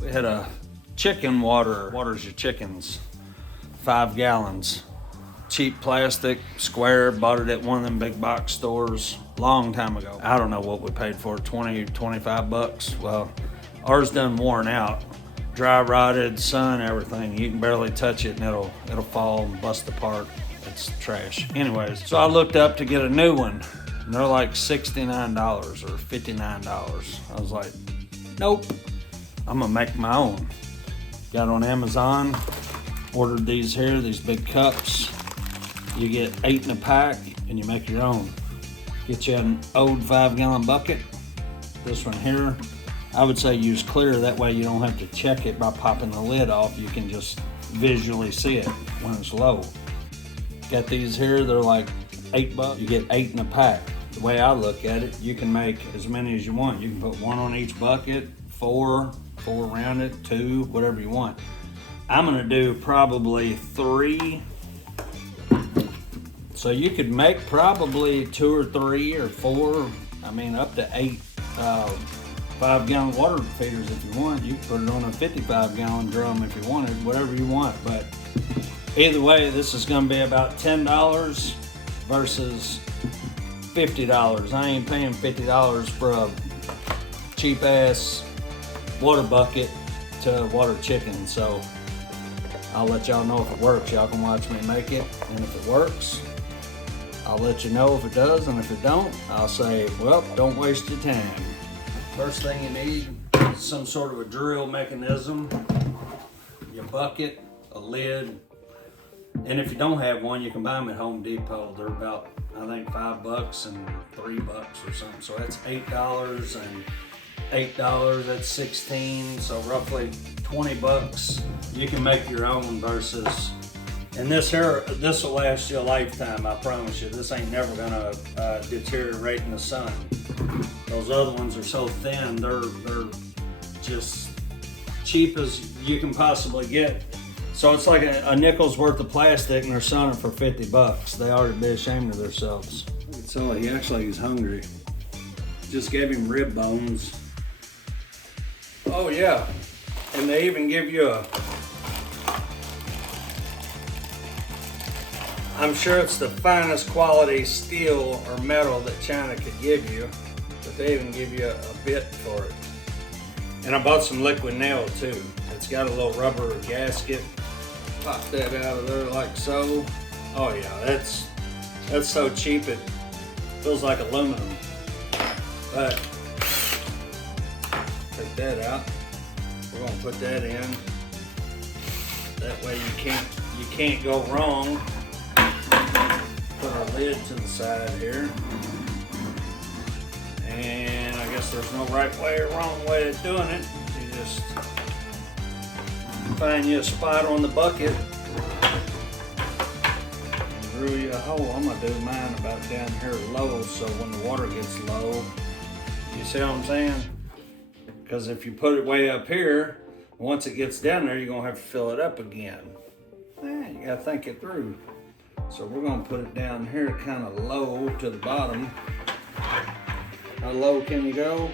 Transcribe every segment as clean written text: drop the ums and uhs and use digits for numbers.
We had a chicken waters your chickens, 5 gallons. Cheap plastic, square, bought it at one of them big box stores long time ago. I don't know what we paid for it, 20, 25 bucks. Well, ours done worn out. Dry rotted, sun, everything. You can barely touch it and it'll fall and bust apart. It's trash. Anyways, so I looked up to get a new one. And they're like $69 or $59. I was like, nope, I'm gonna make my own. Got on Amazon, ordered these here, these big cups. You get 8 in a pack and you make your own. Get you an old 5-gallon bucket. This one here, I would say use clear, that way you don't have to check it by popping the lid off. You can just visually see it when it's low. Got these here, they're like $8. You get 8 in a pack. The way I look at it, you can make as many as you want. You can put 1 on each bucket, 4 around it, 2, whatever you want. I'm gonna do probably 3. So you could make probably 2 or 3 or 4, I mean up to 8 5-gallon water feeders if you want. You can put it on a 55-gallon drum if you wanted, whatever you want. But either way, this is gonna be about $10 versus $50. I ain't paying $50 for a cheap ass water bucket to water chicken. So I'll let y'all know if it works. Y'all can watch me make it, and if it works, I'll let you know if it does, and if it don't, I'll say, well, don't waste your time. First thing you need is some sort of a drill mechanism, your bucket, a lid, and if you don't have one, you can buy them at Home Depot. They're about, I think, $5 and $3 or something. So that's $8 and $8, that's 16, so roughly 20 bucks. You can make your own versus, and this here, this will last you a lifetime, I promise you. This ain't never gonna deteriorate in the sun. Those other ones are so thin, they're just cheap as you can possibly get. So it's like a nickel's worth of plastic and they're selling it for 50 bucks. They ought to be ashamed of themselves. So he actually is hungry. Just gave him rib bones. Oh yeah, and they even give you a, I'm sure it's the finest quality steel or metal that China could give you, but they even give you a bit for it. And I bought some liquid nail too. It's got a little rubber gasket. Pop that out of there like so. Oh yeah, that's so cheap it feels like aluminum. But take that out. We're gonna put that in. That way you can't go wrong. Put our lid to the side here. And I guess there's no right way or wrong way of doing it. You just find you a spot on the bucket and drill you a hole. I'm gonna do mine about down here low, so when the water gets low, you see what I'm saying? Because if you put it way up here, once it gets down there, you're gonna have to fill it up again. You gotta think it through. So we're gonna put it down here kind of low to the bottom. How low can you go?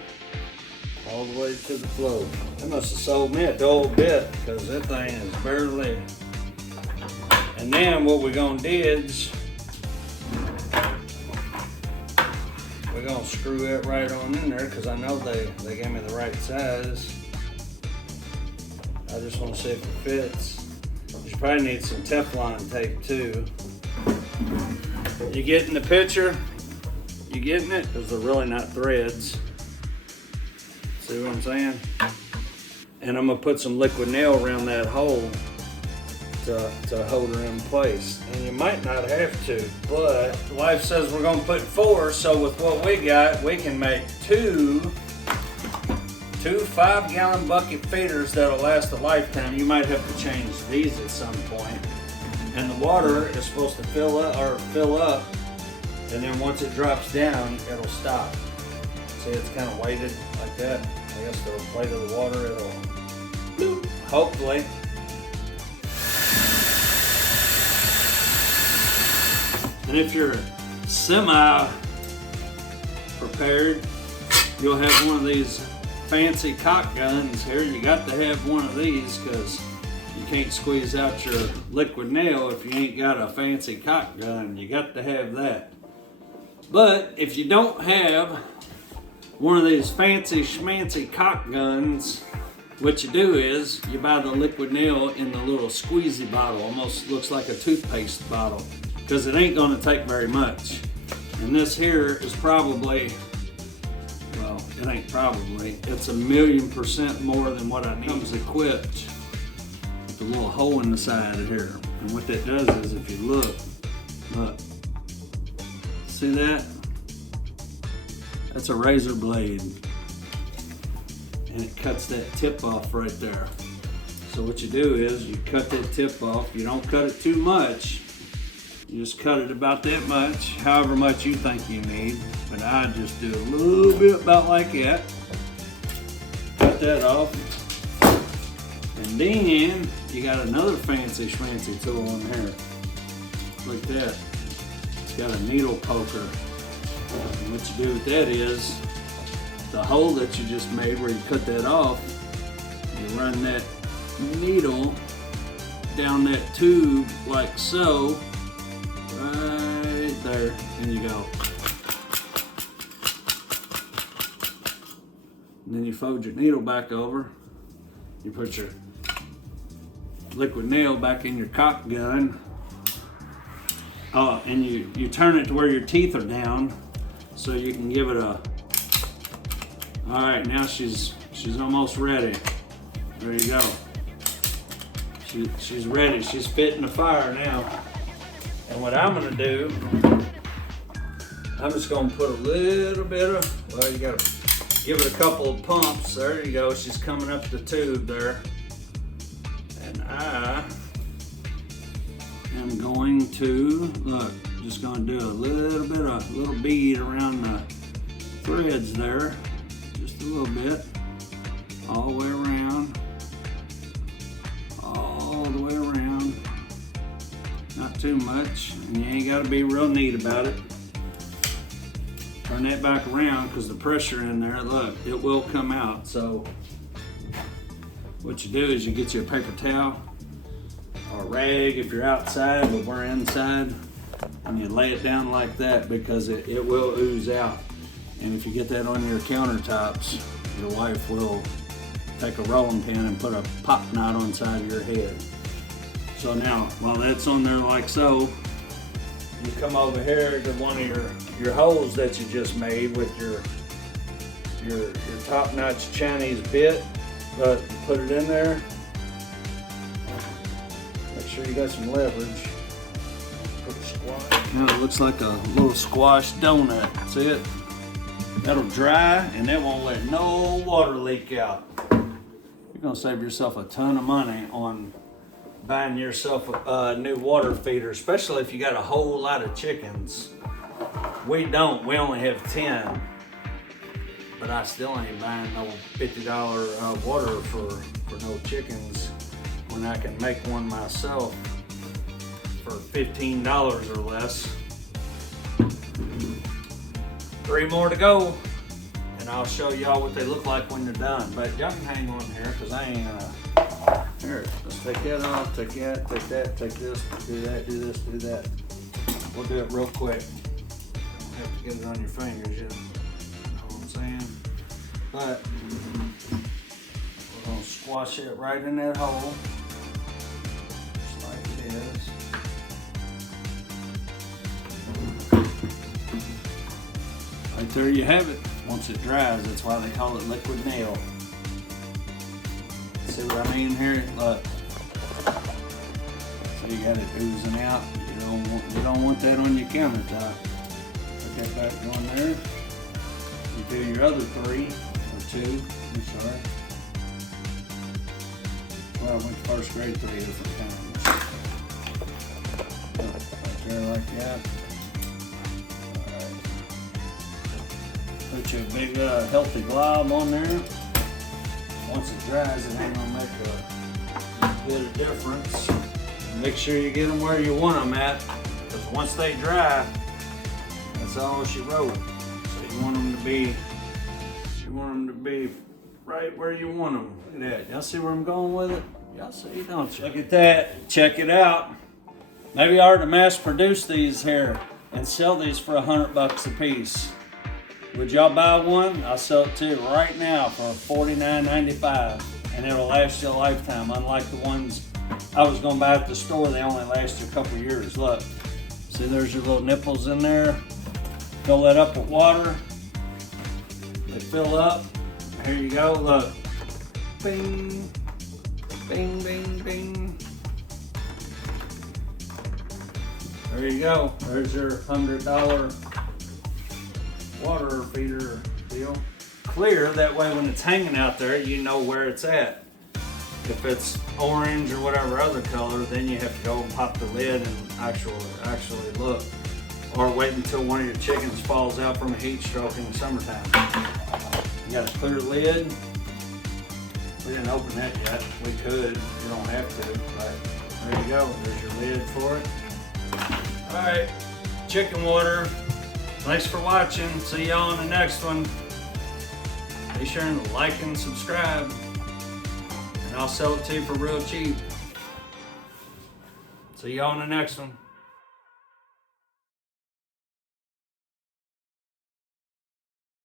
All the way to the floor. They must have sold me a dull bit because that thing is barely. And then what we're gonna do is we're gonna screw that right on in there because I know they gave me the right size. I just want to see if it fits. You probably need some Teflon tape too. You getting the picture? You getting it? Because they're really not threads. See what I'm saying? And I'm gonna put some liquid nail around that hole to hold her in place. And you might not have to, but wife says we're gonna put 4, so with what we got, we can make two 5-gallon bucket feeders that'll last a lifetime. You might have to change these at some point. And the water is supposed to fill up, and then once it drops down, it'll stop. See, it's kind of weighted like that. I guess the weight of the water, it'll bloop, hopefully. And if you're semi-prepared, you'll have one of these fancy caulk guns here. You got to have one of these because you can't squeeze out your liquid nail if you ain't got a fancy caulk gun. You got to have that. But if you don't have one of these fancy schmancy caulk guns, what you do is you buy the liquid nail in the little squeezy bottle, almost looks like a toothpaste bottle, because it ain't gonna take very much. And this here is probably, well, it ain't probably, it's 1,000,000% more than what I need. It comes equipped with a little hole in the side of here. And what that does is, if you look, see that? That's a razor blade. And it cuts that tip off right there. So what you do is you cut that tip off. You don't cut it too much. You just cut it about that much, however much you think you need. But I just do a little bit about like that. Cut that off. And then you got another fancy schmancy tool in here. Look at that. It's got a needle poker. And what you do with that is, the hole that you just made where you cut that off, you run that needle down that tube like so, right there, and you go. And then you fold your needle back over, you put your liquid nail back in your caulk gun, and you turn it to where your teeth are down so you can give it a. All right, now she's almost ready. There you go. She's ready. She's fitting the fire now. And what I'm gonna do, I'm just gonna put a little bit of, well, you gotta give it a couple of pumps. There you go. She's coming up the tube there. And I am going to, look, just gonna do a little bead around the threads there. Just a little bit, all the way around, not too much, and you ain't got to be real neat about it. Turn that back around because the pressure in there, look, it will come out. So what you do is you get you a paper towel or a rag if you're outside, but we're inside, and you lay it down like that because it will ooze out. And if you get that on your countertops, your wife will take a rolling pin and put a pop knot on the side of your head. So now, while that's on there like so, you come over here to one of your holes that you just made with your top-notch Chinese bit. But you put it in there. Make sure you got some leverage. Put the squash. Now it looks like a little squash donut. See it? That'll dry and that won't let no water leak out. You're gonna save yourself a ton of money on buying yourself a new water feeder, especially if you got a whole lot of chickens. We don't, we only have 10. But I still ain't buying no $50 water for no chickens when I can make one myself for $15 or less. 3 more to go, and I'll show y'all what they look like when they're done. But y'all can hang on here, because I ain't gonna. Here, let's take that off, take that, take that, take this, do that, do this, do that. We'll do it real quick. You don't have to get it on your fingers, you know what I'm saying? But we're gonna squash it right in that hole, just like it is. Right there you have it. Once it dries, that's why they call it liquid nail. See what I mean here? Look. So you got it oozing out. You don't want that on your countertop. Put that back on there. You do your other 3 or 2. I'm sorry. Well, I went to first grade 3 different times. Right there like that. Put you a big healthy glob on there. Once it dries, it ain't gonna make a bit of difference. Make sure you get them where you want them at, because once they dry, that's all she wrote. So you want them to be be right where you want them. Look at that. Y'all see where I'm going with it? Y'all see, don't you? Look at that. Check it out. Maybe I ought to mass produce these here and sell these for $100 a piece. Would y'all buy one? I'll sell it to you right now for $49.95, and it'll last you a lifetime. Unlike the ones I was gonna buy at the store, they only last you a couple years. Look, see, there's your little nipples in there. Fill that up with water. They fill up. Here you go. Look, bing, bing, bing, bing. There you go. There's your $100 water feeder deal. Clear, that way when it's hanging out there, you know where it's at. If it's orange or whatever other color, then you have to go and pop the lid and actually look. Or wait until one of your chickens falls out from a heat stroke in the summertime. You got a clear lid. We didn't open that yet. We could. You don't have to, but there you go. There's your lid for it. All right, chicken water. Thanks for watching. See y'all in the next one. Be sure to like and subscribe, and I'll sell it to you for real cheap. See y'all in the next one.